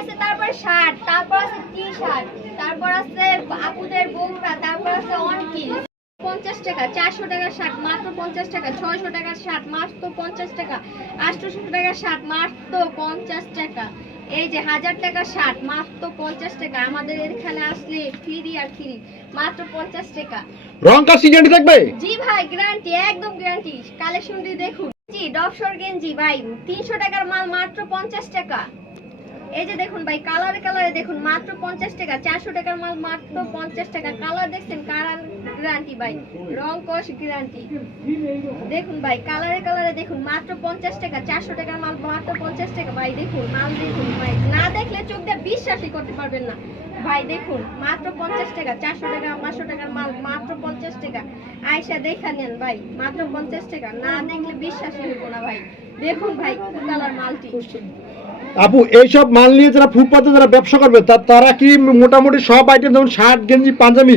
আছে তারপর শার্ট, তারপর আছে টি শার্ট, তারপর আছে আপুদের বোরকা, তারপর আছে অনকিস 50 টাকা, 400 টাকার শার্ট মাত্র 50 টাকা, 600 টাকার শার্ট মাত্র 50 টাকা, 800 টাকার শার্ট মাত্র 50 টাকা। এই যে 1000 টাকার শার্ট মাত্র 50 টাকা। আমাদের এখানে আসলে ফ্রি আর ফ্রি মাত্র 50 টাকা। রং কাজ গ্যারান্টি থাকবে? জি ভাই, গ্যারান্টি, একদম গ্যারান্টি। কালেকশনটি দেখুন। জি ডফশর গেঞ্জি ভাই 300 টাকার মাল মাত্র 50 টাকা। এই যে দেখুন ভাই, কালারে কালারে দেখুন মাত্র 50 টাকা। 400 টাকার মাল মাত্র 50 টাকা। কালার দেখছেন, কালার গ্যারান্টি ভাই, রং কস গ্যারান্টি। দেখুন ভাই, কালারে কালারে দেখুন মাত্র 50 টাকা। 400 টাকার মাল মাত্র 50 টাকা। ভাই দেখুন, মাল দেখুন ভাই, না দেখলে চোখ দিয়ে বিশ্বাসই করতে পারবেন না। ভাই দেখুন মাত্র 50 টাকা। 400 টাকা 500 টাকার মাল মাত্র 50 টাকা। আয়সা দেখা নেন ভাই, মাত্র 50 টাকা। না দেখলে বিশ্বাসই হইব না ভাই। দেখুন ভাই কালার মালটি। আপু এইসব মাল নিয়ে যারা ফুটপাতে যারা ব্যবসা করবে তারা কি মোটামুটি সব আইটেম যেমন শার্ট গেঞ্জি পাঞ্জাবি